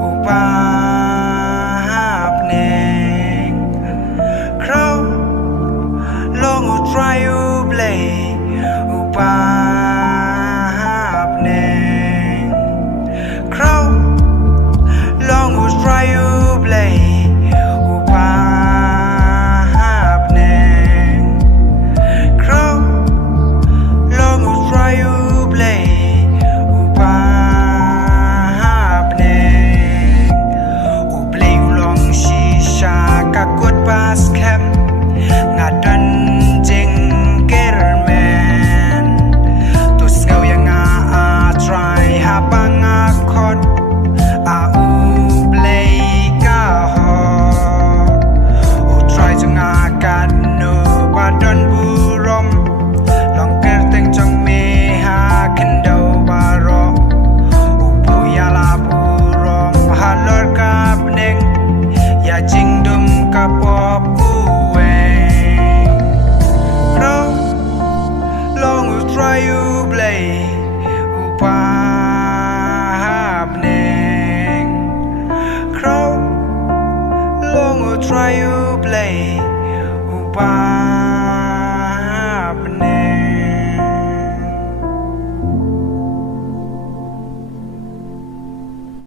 อุปาบเนงคราวลองอุตรายอุเบลอุปาบเนงคราวลองอุตรายอุเบลอุปาบเนงคราวลองอุตรายอุเบลอุปาKakut pas kem ngadan jing kermen tus ngau yang try habang akot u play ka ho u try jung akat no badon burom long kerteng jong me ha kendo baro u puyala burom halor kap neng ya jing kapop uweng Rau long utray ublay upahab neng Rau long utray ublay upahab